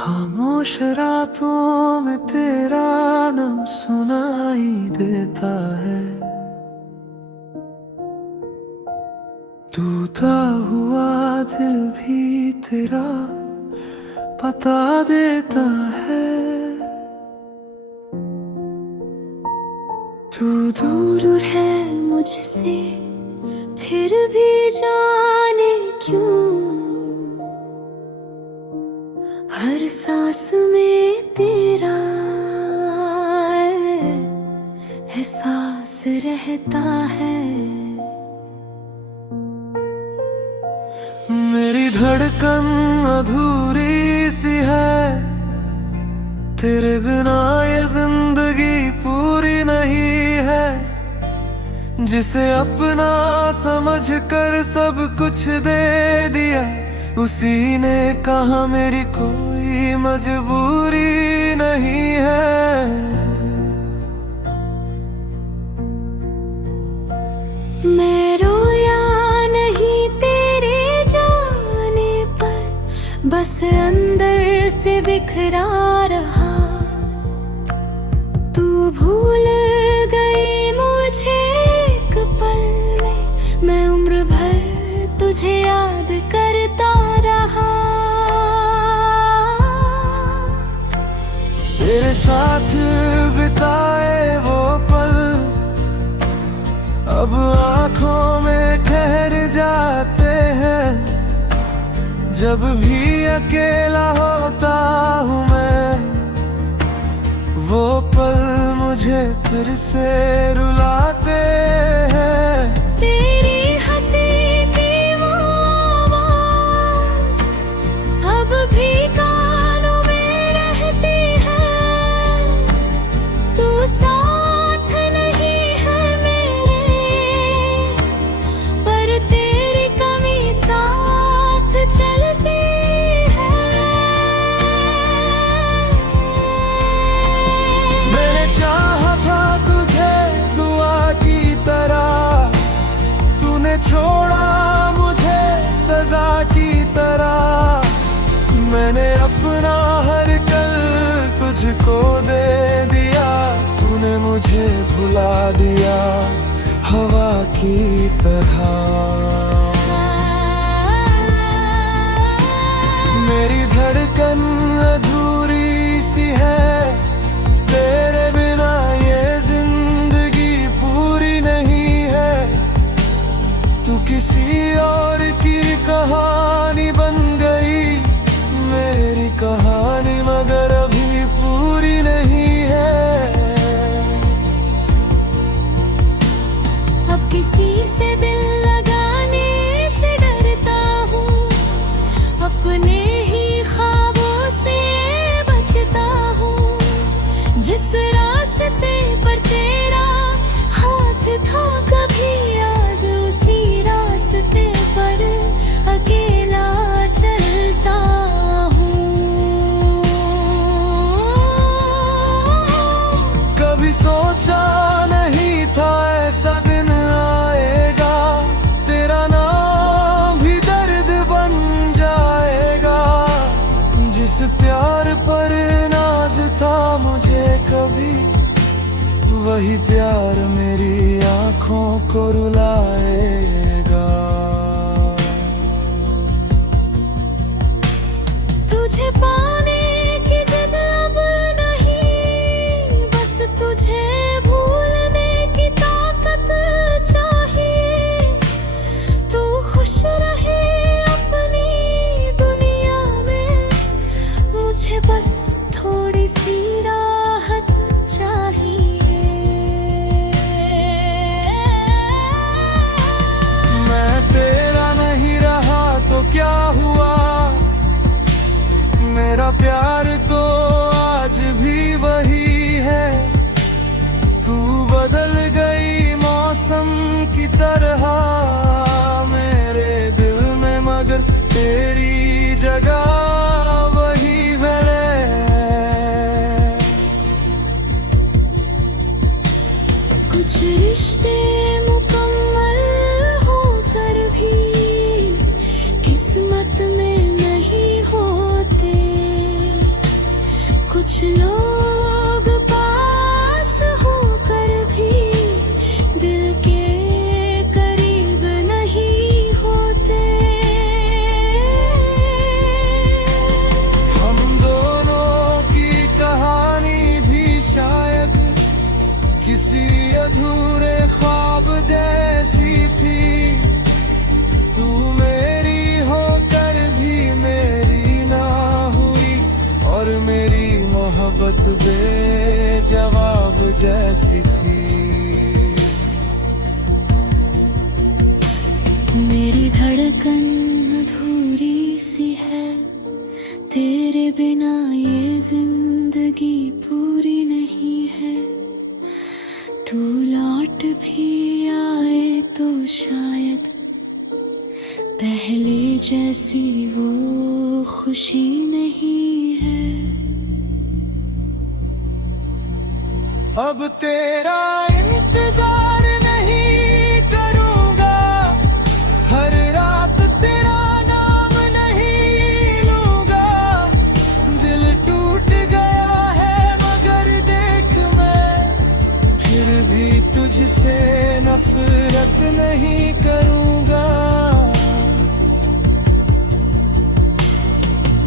खामोश रातों में तेरा नाम सुनाई देता है। टूटा हुआ दिल भी तेरा बता देता है। तू दूर है मुझसे फिर भी जाने क्यों हर सांस में तेरा एहसास रहता है। मेरी धड़कन अधूरी सी है, तेरे बिना ये जिंदगी पूरी नहीं है। जिसे अपना समझ कर सब कुछ दे दिया, उसी ने कहा मेरी कोई मजबूरी नहीं है। मैं रोया नहीं तेरे जाने पर, बस अंदर से बिखरा रहा। तू भूल गई मुझे एक पल में, मैं उम्र भर तुझे याद करता रहा। तेरे साथ बिताए वो पल अब आँखों में ठहर जाते हैं। जब भी अकेला होता हूँ मैं, वो पल मुझे फिर से रुलाते हैं। तेरी हंसी की वो आवाज़ अब भी कानों में रहती है। तू साथ नहीं है मेरे, पर तेरी कमी साथ चलती है। मैंने चाहा था तुझे दुआ की तरह, तूने छोड़ा मुझे सजा की तरह। मैंने अपना हर कल तुझको दे दिया, तूने मुझे भुला दिया हवा की तरह। मेरी धड़कन अधूरी सी है, तेरे बिना ये जिंदगी पूरी नहीं है। तू किसी और की कहानी बन गई, मेरी कहानी मगर अभी पूरी नहीं है। अब किसी से दिल लगाने से डरता हूँ, अपने ही ख्वाबों से बचता हूँ। जिस रास्ते पर तेरा हाथ था कभी, आज उसी रास्ते पर अकेला चलता हूँ। कभी सोचा नहीं था ऐसा दिन आएगा, तेरा नाम भी दर्द बन जाएगा। जिस प्यार पर नाज था मुझे कभी, वही प्यार मेरी आँखों को रुलाएगा। तुझे पाने की जिद अब नहीं, बस तुझे भूलने की ताकत चाहिए। तू खुश रहे अपनी दुनिया में, मुझे बस थोड़ी सी राहत चाहिए। मोहब्बत बेजवाब जैसी थी। मेरी धड़कन अधूरी सी है, तेरे बिना ये जिंदगी पूरी नहीं है। तू लौट भी आए तो शायद पहले जैसी वो खुशी नहीं है। अब तेरा इंतजार नहीं करूंगा, हर रात तेरा नाम नहीं लूंगा। दिल टूट गया है मगर देख मैं फिर भी तुझसे नफरत नहीं करूंगा।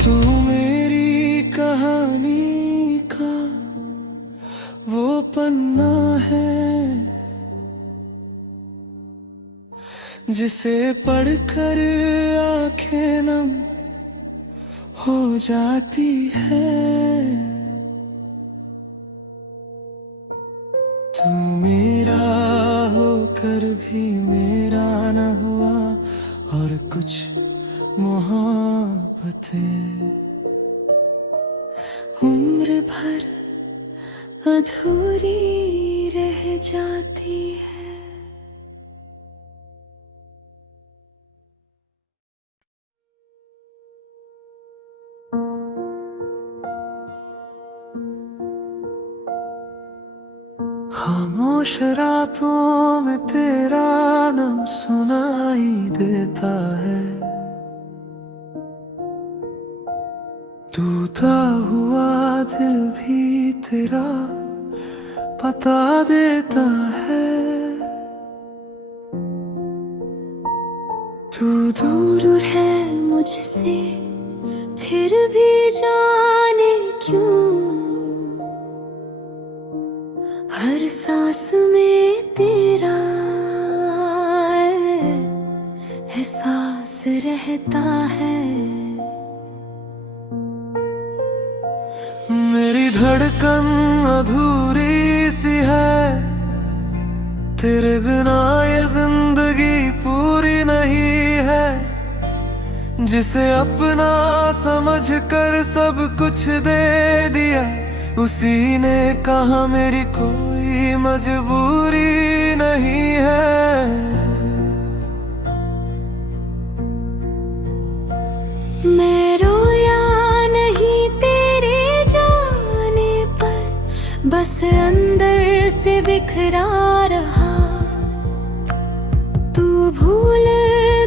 तू मेरी कहानी का वो पन्ना है जिसे पढ़कर आंखें नम हो जाती है। तू मेरा होकर भी मेरा न हुआ और कुछ मोहब्बतें उम्र भर अधूरी रह जाती है। खामोश रातों में तेरा नाम सुनाई देता है। टूटा हुआ दिल भी तेरा बता देता है। तू दूर है मुझसे फिर भी जाने क्यों, हर सांस में तेरा एहसास रहता है। मेरी धड़कन अधूरी सी है, तेरे बिना ये जिंदगी पूरी नहीं है। जिसे अपना समझ कर सब कुछ दे दिया, उसी ने कहा मेरी कोई मजबूरी नहीं है। मैं रोया नहीं तेरे जाने पर, बस अंदर से बिखरा रहा। तू भूल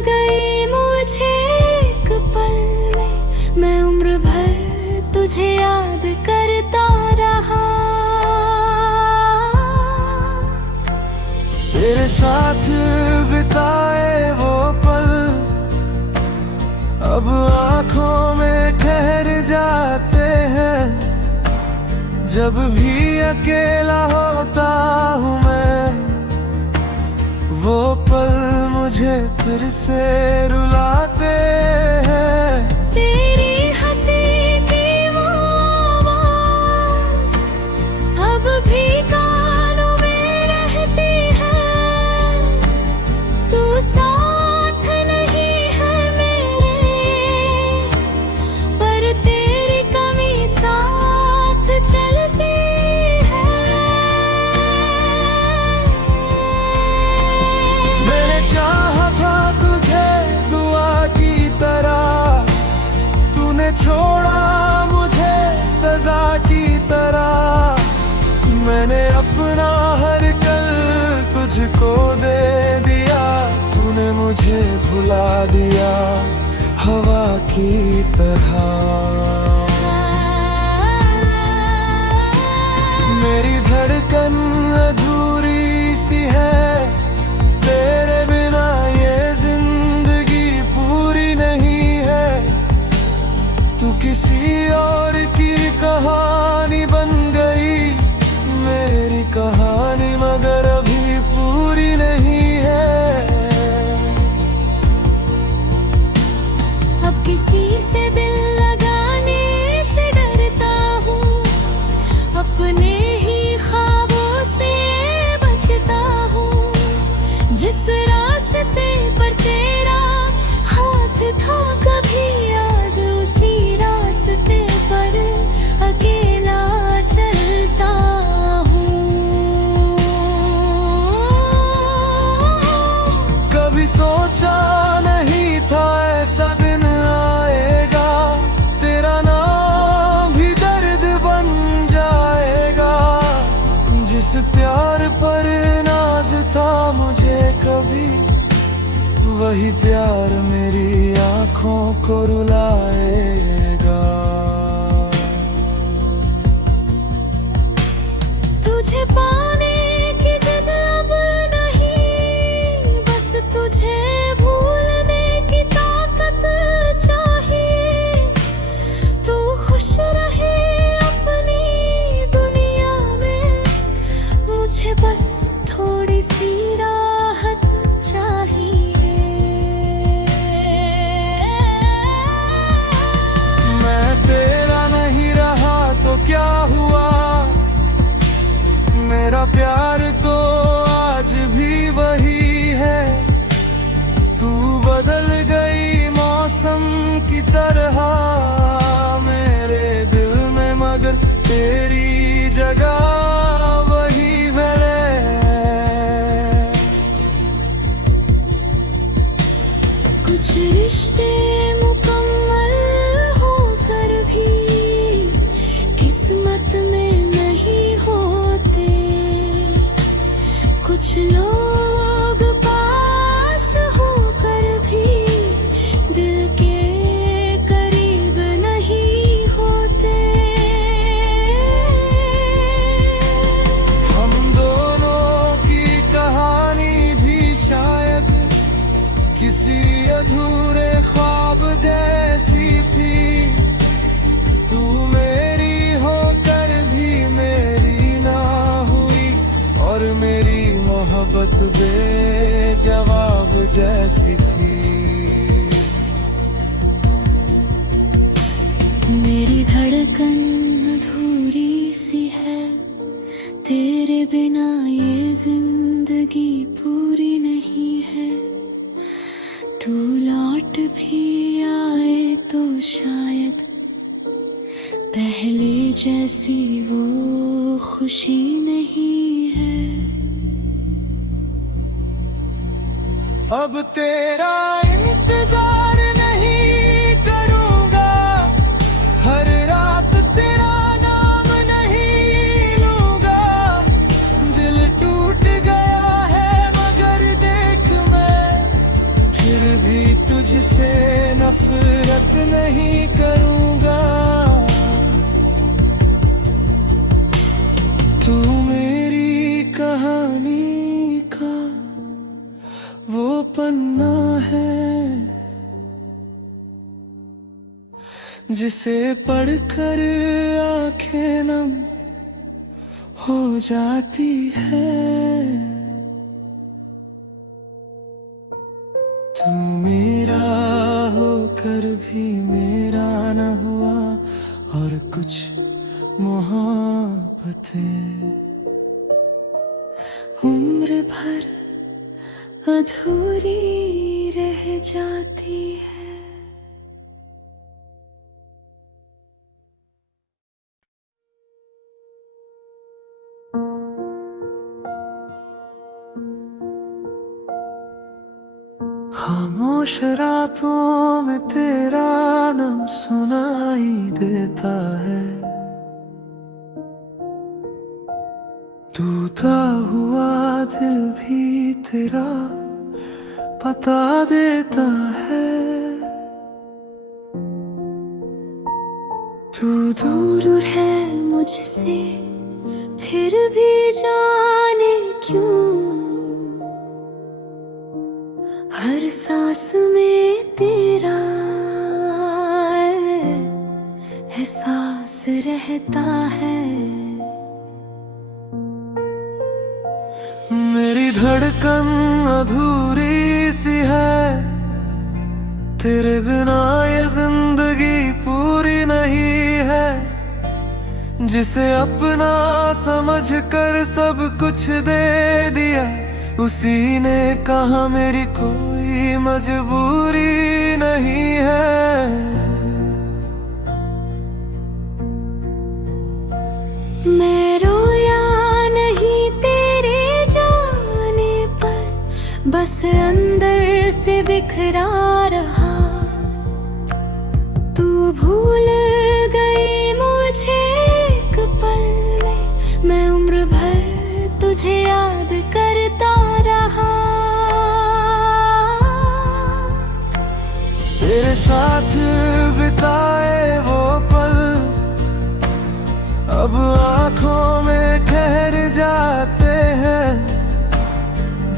गई मुझे एक पल में, मैं उम्र भर तुझे याद करता रहा। तेरे साथ बिताए वो पल अब आँखों में ठहर जाते हैं। जब भी अकेला होता हूँ मैं, वो पल मुझे फिर से रुलाते हैं। तेरी हंसी की वो आवाज़ अब भी कानों में रहती है। तू साथ नहीं है मेरे, पर तेरी कमी साथ चलती है। मैंने चाहा था तुझे दुआ की तरह, तूने छोड़ा मुझे सजा की तरह। मैंने अपना हर कल तुझको दे दिया, तूने मुझे भुला दिया हवा की तरह। मेरी धड़कन अधूरी सी है, तेरे बिना ये जिंदगी पूरी नहीं है। तू किसी और की कहानी बन गई, मेरी कहानी मगर अभी पूरी नहीं है। अब किसी से दिल लगाने से डरता हूँ, वही प्यार मेरी आंखों को रुलाएगा। तुझे पाने की जिद अब नहीं, बस तुझे भूलने की ताकत चाहिए। तू खुश रहे अपनी दुनिया में, मुझे बस थोड़ी सी राहत चाहिए। मैं तेरा नहीं रहा तो क्या हुआ, मेरा प्यार तो आज भी वही है। तू बदल गई मौसम की तरह मेरे दिल में, मगर तेरी जगह वही है। कुछ रिश्ते मुकम्मल होकर भी किस्मत में नहीं होते। कुछ लोग पास होकर भी दिल के करीब नहीं होते। हम दोनों की कहानी भी शायद किसी अधूरे ख्वाब जैसी थी। तू मेरी होकर भी मेरी ना हुई, और मेरी मोहब्बत बेजवाब जैसी थी। मेरी धड़कन अधूरी सी है, तेरे बिना ये जिंदगी पूरी नहीं है। तू लौट भी आए तो शायद पहले जैसी वो खुशी नहीं है। अब तेरा इंतजार नहीं करूंगा, हर रात तेरा नाम नहीं लूंगा। दिल टूट गया है मगर देख मैं फिर भी तुझसे नफरत नहीं करूंगा। तू मेरी कहानी का वो पन्ना है जिसे पढ़कर आंखें नम हो जाती है। तू मेरा होकर भी मेरा न हुआ, और कुछ मोहब्बतें उम्र भर अधूरी रह जाती है। खामोश रातों में तेरा नाम सुनाई देता है। टूटा हुआ दिल भी तेरा पता देता है। तू दूर है मुझसे फिर भी जाने क्यों, हर सांस में तेरा एहसास रहता है। मेरी धड़कन अधूरी सी है, तेरे बिना ये जिंदगी पूरी नहीं है। जिसे अपना समझ कर सब कुछ दे दिया, उसी ने कहा मेरी कोई मजबूरी नहीं है। मैं रोया नहीं तेरे जाने पर, बस अंदर से बिखरा रहा। तू भूल गई मुझे एक पल में, मैं उम्र भर तुझे याद करता रहा।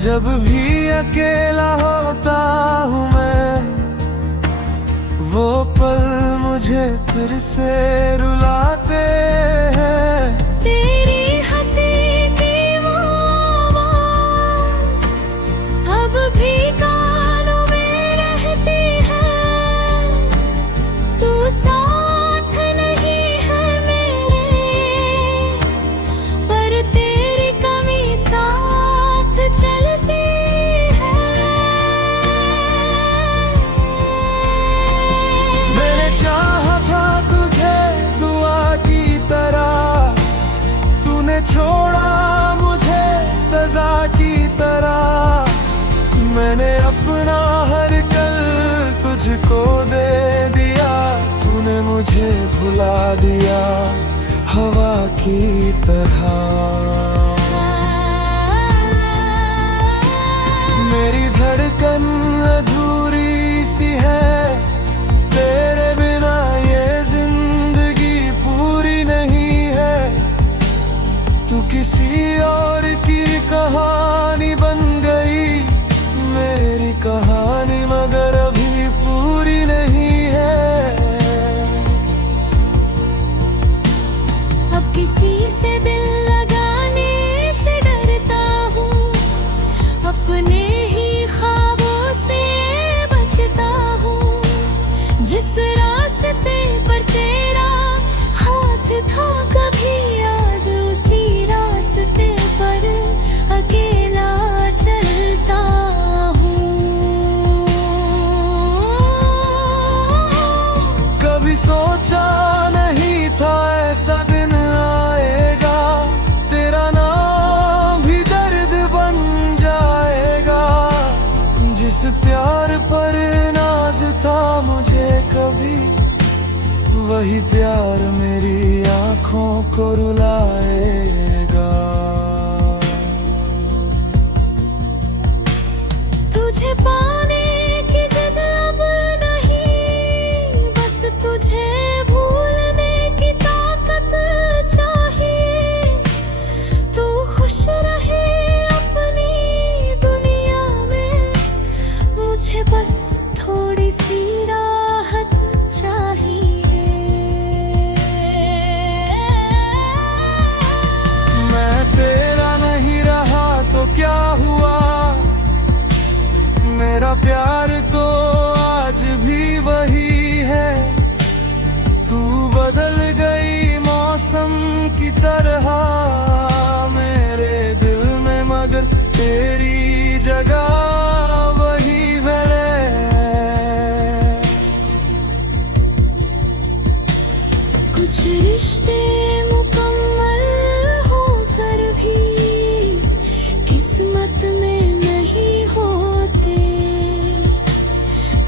जब भी अकेला होता हूँ मैं, वो पल मुझे फिर से रुलाते हैं। तेरी हंसी की वो आवाज़ अब भी कानों में रहती है। तू साथ नहीं है मेरे, पर तेरी कमी साथ चलती है। मैंने चाहा था तुझे दुआ की तरह, तूने छोड़ा मुझे सजा की तरह। मैंने अपना हर कल तुझको दे दिया, तूने मुझे भुला दिया हवा की तरह। मेरी धड़कन अधूरी सी है, तेरे बिना ये जिंदगी पूरी नहीं है। तू किसी और की कहानी बन गई, मेरी कहानी मगर अभी पूरी नहीं है। अब किसी से दिल लगाने से डरता हूँ, अपने ही ख्वाबों से बचता हूँ। जिस रास्ते पर तेरा हाथ था कभी, आज उसी रास्ते पर अकेला चलता हूँ। कभी सोचा नहीं था ऐसा दिन आएगा, तेरा नाम भी दर्द बन जाएगा। जिस प्यार पर नाज था मुझे कभी, वही प्यार मेरी आंखों को रुलाएगा। तुझे पाने की जिद अब नहीं, बस तुझे भूलने की ताकत चाहिए। तू खुश रहे अपनी दुनिया में, मुझे बस थोड़ी सी राहत चाहिए। मैं तेरा नहीं रहा तो क्या हुआ, मेरा प्यार तो आज भी वही है। तू बदल गई मौसम की तरह मेरे दिल में, मगर तेरी जगह वही है। कुछ रिश्ते मुकम्मल होकर भी किस्मत में नहीं होते।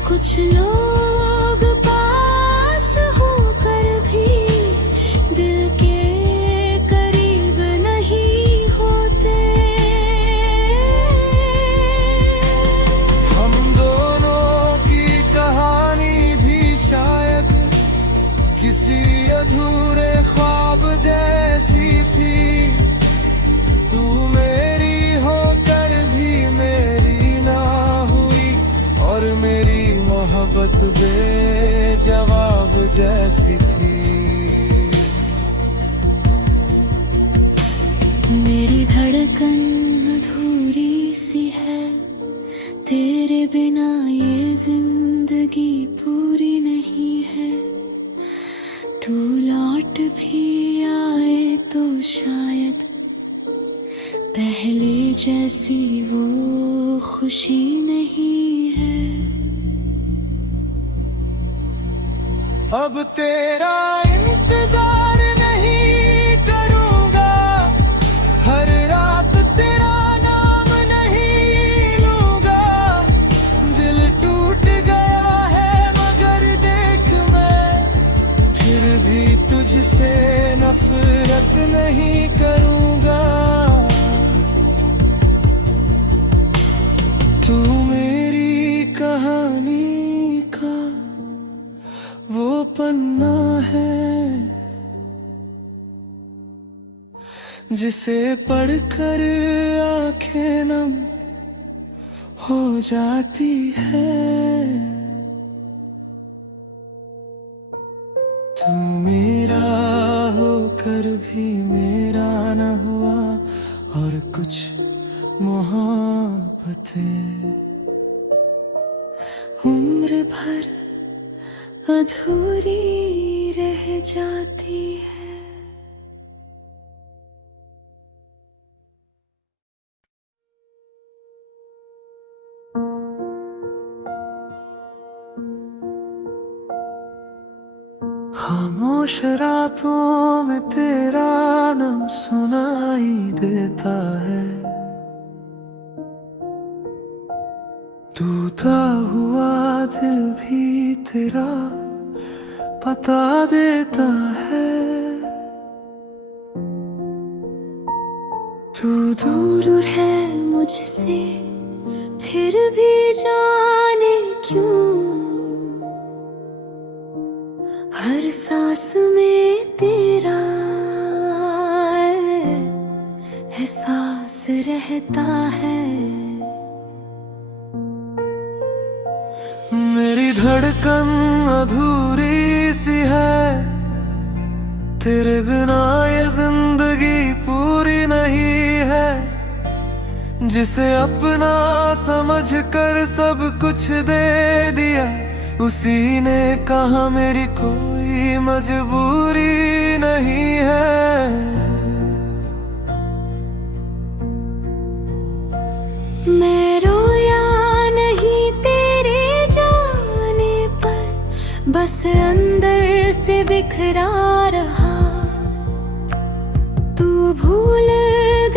कुछ लोग पास होकर भी दिल के करीब नहीं होते। हम दोनों की कहानी भी शायद किसी अधूरे ख्वाब जैसी थी। तू मेरी होकर भी मेरी ना हुई, और मेरी मोहब्बत बेजवाब जैसी थी। मेरी धड़कन अधूरी सी है, तेरे बिना ये जिंदगी पूरी नहीं है। तू लौट भी आए तो शायद पहले जैसी वो खुशी नहीं है। अब तेरा इंतजार नहीं करूंगा, हर रात तेरा नाम नहीं लूंगा। दिल टूट गया है मगर देख मैं फिर भी तुझसे नफरत नहीं करूंगा। तू मेरी कहानी का वो पन्ना है जिसे पढ़कर आंखें नम हो जाती है। तू मेरा होकर भी मेरा न हुआ, और कुछ मोहब्बतें उम्र भर अधूरी रह जाती है। खामोश रातों में तेरा नाम सुनाई देता है। टूटा हुआ दिल भी तेरा बता देता है। तू दूर है मुझसे फिर भी जाने क्यों, हर सांस में तेरा एहसास रहता है। मेरी धड़कन अधूरी सी है, तेरे बिना ये जिंदगी पूरी नहीं है। जिसे अपना समझ कर सब कुछ दे दिया, उसी ने कहा मेरी कोई मजबूरी नहीं है। मैं रोया नहीं तेरे जाने पर, बस अंदर से बिखरा रहा। तू भूल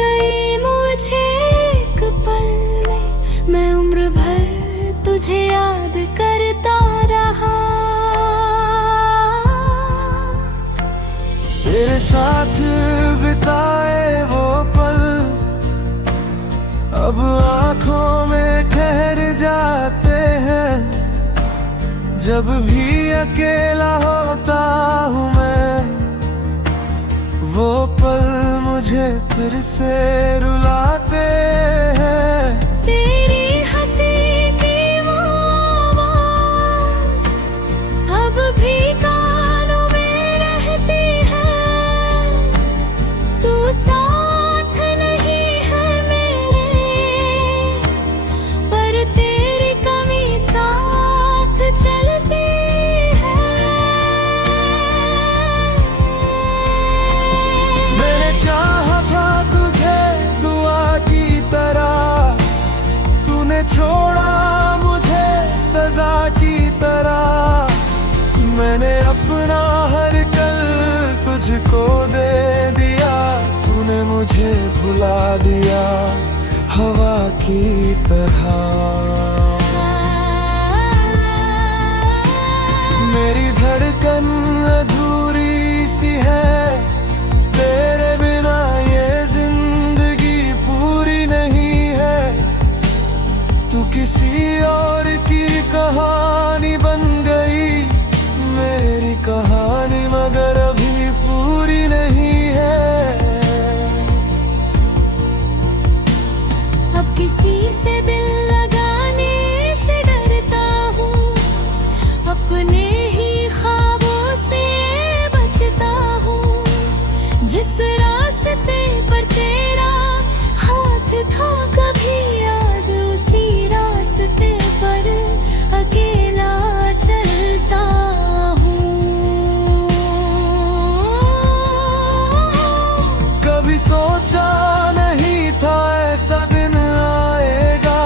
गई मुझे एक पल में, मैं उम्र भर तुझे याद करता रहा। तेरे साथ बिताए वो पल अब आँखों में ठहर जाते हैं। जब भी अकेला होता हूँ मैं, वो पल मुझे फिर से रुलाते हैं। तेरी हंसी की वो आवाज़ अब भी कानों में रहती है। तू साथ नहीं है मेरे, पर तेरी कमी साथ चलती है। मैंने चाहा था तुझे दुआ की तरह, तूने छोड़ा मुझे सजा की तरह। मैंने अपना हर कल तुझको दे दिया, तूने मुझे भुला दिया हवा की तरह। मेरी धड़कन अधूरी सी है, तेरे बिना ये जिंदगी पूरी नहीं है। तू किसी और की कहानी बन गई, मेरी कहानी मगर अभी पूरी नहीं है। अब किसी से दिल लगाने से डरता हूँ, अपने ही ख्वाबों से बचता हूँ। जिस रास्ते पर तेरा हाथ था कभी, आज उसी रास्ते पर अकेला चलता हूँ। कभी सोचा नहीं था ऐसा दिन आएगा,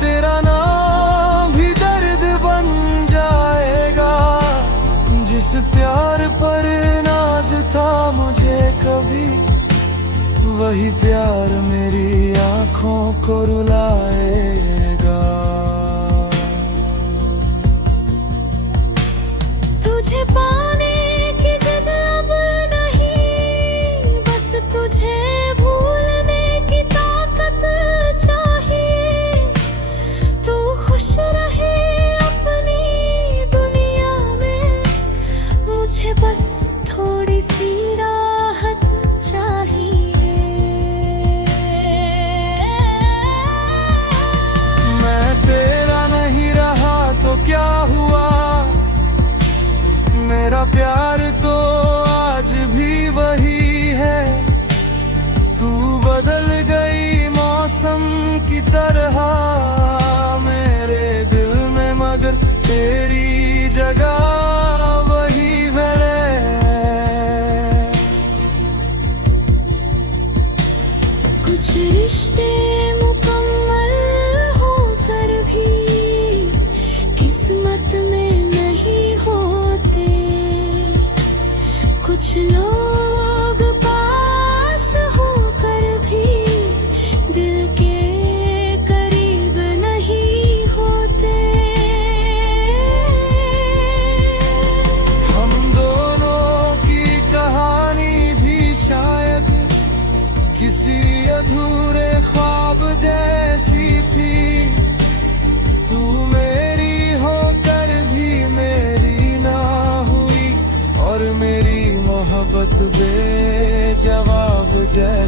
तेरा नाम भी दर्द बन जाएगा। जिस प्यार पर नाज था मुझे कभी, वही प्यार मेरी आँखों को रुलाएगा। तुझे पाने की जिद अब नहीं, बस तुझे भूलने की ताकत चाहिए। तू खुश रहे अपनी दुनिया में, मुझे बस थोड़ी सी राहत चाहिए।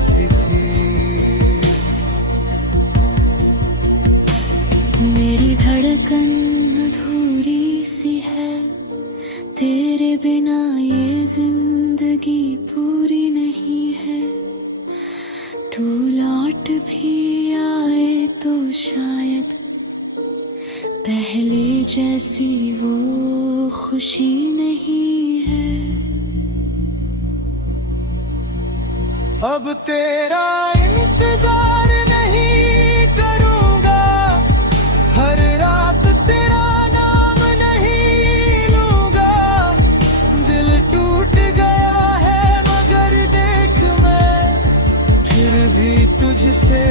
जैसी थी। मेरी धड़कन अधूरी सी है, तेरे बिना ये जिंदगी पूरी नहीं है। तू लौट भी आए तो शायद पहले जैसी वो खुशी नहीं है। अब तेरा इंतजार नहीं करूंगा, हर रात तेरा नाम नहीं लूंगा। दिल टूट गया है मगर देख मैं फिर भी तुझसे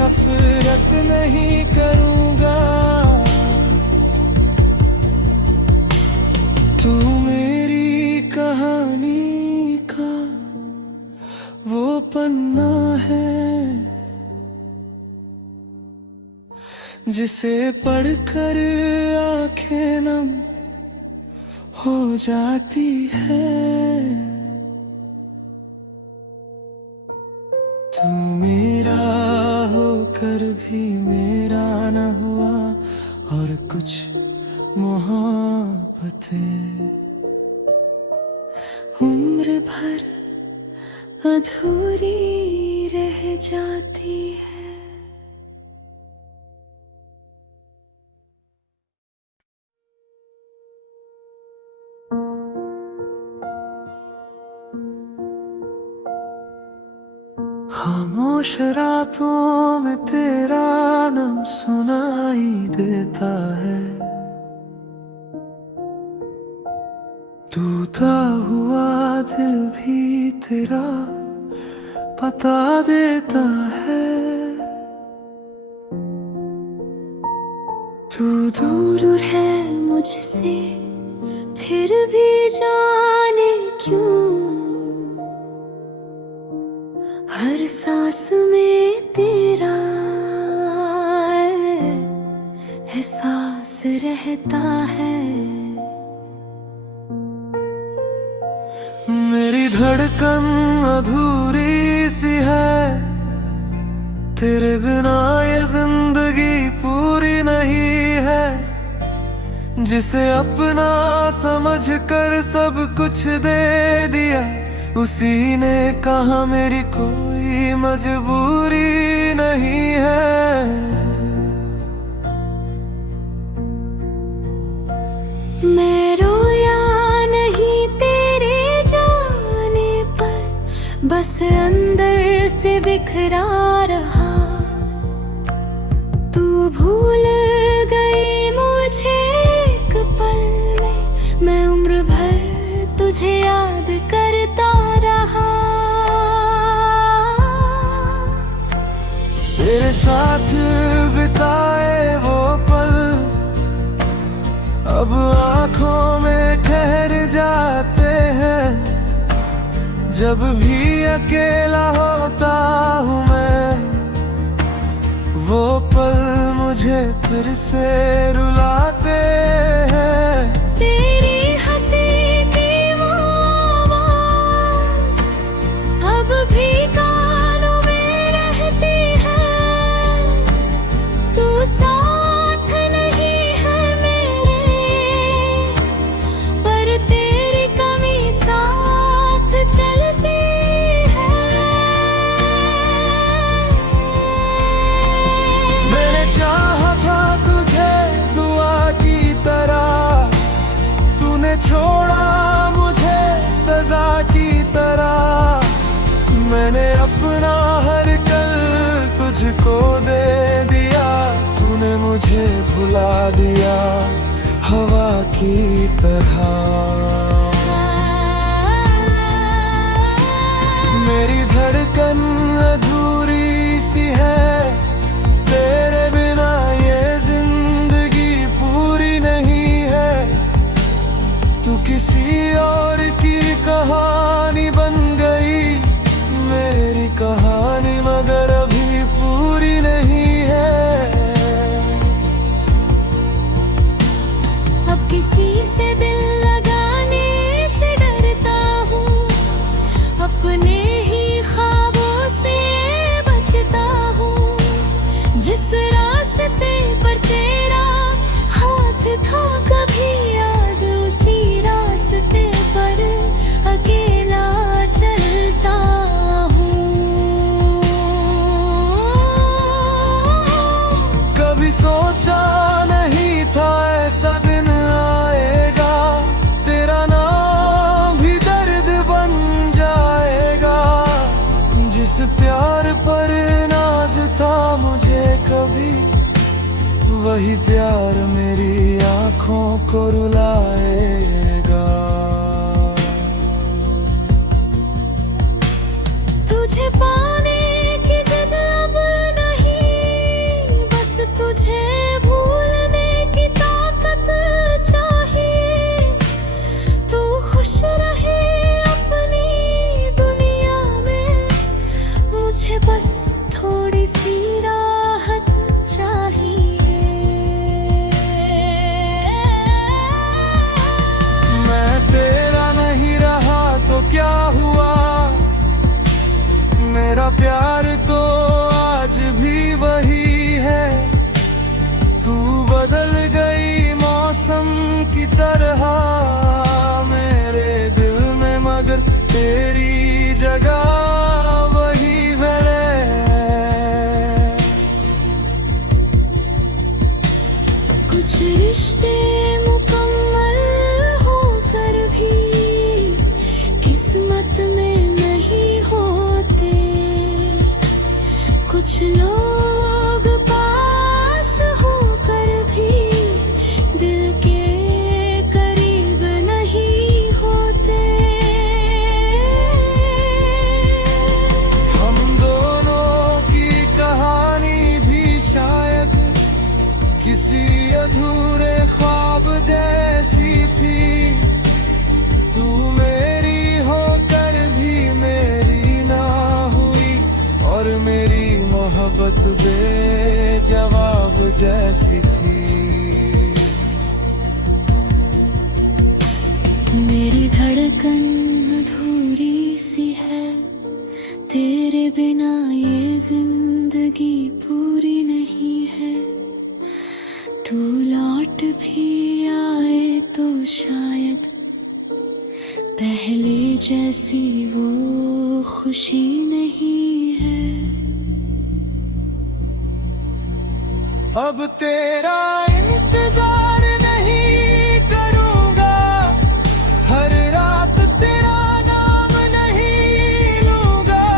नफरत नहीं करूंगा। तू मेरी कहानी का वो पन्ना है जिसे पढ़कर आंखें नम हो जाती है। तू मेरा होकर भी मेरा न हुआ और कुछ मोहब्बतें उम्र भर अधूरी रह जाती है। खामोश रातों में तेरा नाम सुनाई देता है। टूटा हुआ दिल भी तेरा बता देता है। तू दूर है मुझसे फिर भी जाने क्यों, हर सांस में तेरा एहसास रहता है। मेरी धड़कन अधूरी सी है, तेरे बिना ये जिंदगी पूरी नहीं है। जिसे अपना समझ कर सब कुछ दे दिया, उसी ने कहा मेरी कोई मजबूरी नहीं है। मैं रोया नहीं तेरे जाने पर, बस अंदर से बिखरा रहा। तू भूल गई मुझे एक पल में, मैं उम्र भर तुझे याद करता रहा। तेरे साथ बिताए वो पल अब आँखों में ठहर जाते हैं। जब भी अकेला होता हूँ मैं, वो पल मुझे फिर से रुलाते हैं। तेरी हंसी की वो आवाज़ अब भी कानों में रहती है। तू साथ नहीं है मेरे, पर तेरी कमी साथ चलती है। मैंने चाहा था तुझे दुआ की तरह, तूने छोड़ा मुझे सजा की तरह। मैंने अपना हर कल तुझको दे दिया, तूने मुझे भुला दिया हवा की तरह। मेरी धड़कन अधूरी सी है, तेरे बिना ये जिंदगी पूरी नहीं है। तू किसी और की कहानी बन गई, मेरी कहानी मगर अभी पूरी नहीं है। अब किसी से दिल लगाने से डरता हूँ, अपने ही ख्वाबों से वही प्यार मेरी आंखों को रुलाएगा। तुझे पाने की जिद अब नहीं, बस तुझे भूलने की ताकत चाहिए। तू खुश रहे अपनी दुनिया में, मुझे बस थोड़ी सी राहत चाहिए। मैं तेरा नहीं रहा तो क्या हुआ, मेरा प्यार तो आज भी वही है। तू बदल गई मौसम की तरह मेरे दिल में, मगर तेरी जगह वही है। कुछ रिश्ते मुकम्मल होकर भी किस्मत में नहीं होते। कुछ लोग पास होकर भी दिल के करीब नहीं होते। हम दोनों की कहानी भी शायद किसी अधूरे ख्वाब जैसी थी। तू मेरी होकर भी मेरी ना हुई, और मेरी मोहब्बत बेजवाब जैसी थी। मेरी धड़कन अधूरी सी है, तेरे बिना ये जिंदगी पूरी नहीं है। तू लौट भी आए तो शायद पहले जैसी वो खुशी नहीं है। अब तेरा इंतजार नहीं करूंगा, हर रात तेरा नाम नहीं लूंगा।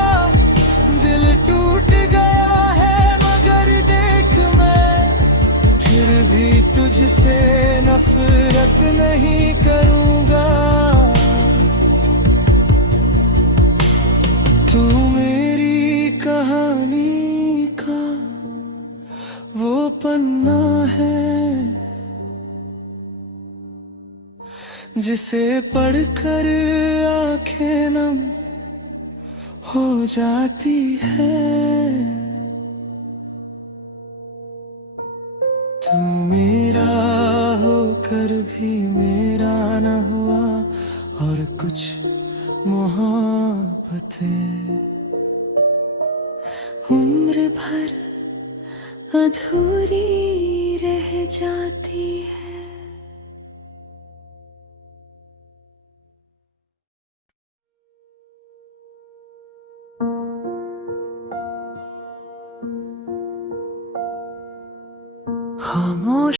दिल टूट गया है मगर देख मैं फिर भी तुझसे नफरत नहीं करूंगा। तू मेरी कहानी का वो पन्ना है जिसे पढ़कर आंखें नम हो जाती है। तू मेरा होकर भी मेरा न हुआ, और कुछ मोहब्बतें उम्र भर अधूरी रह जाती है। खामोश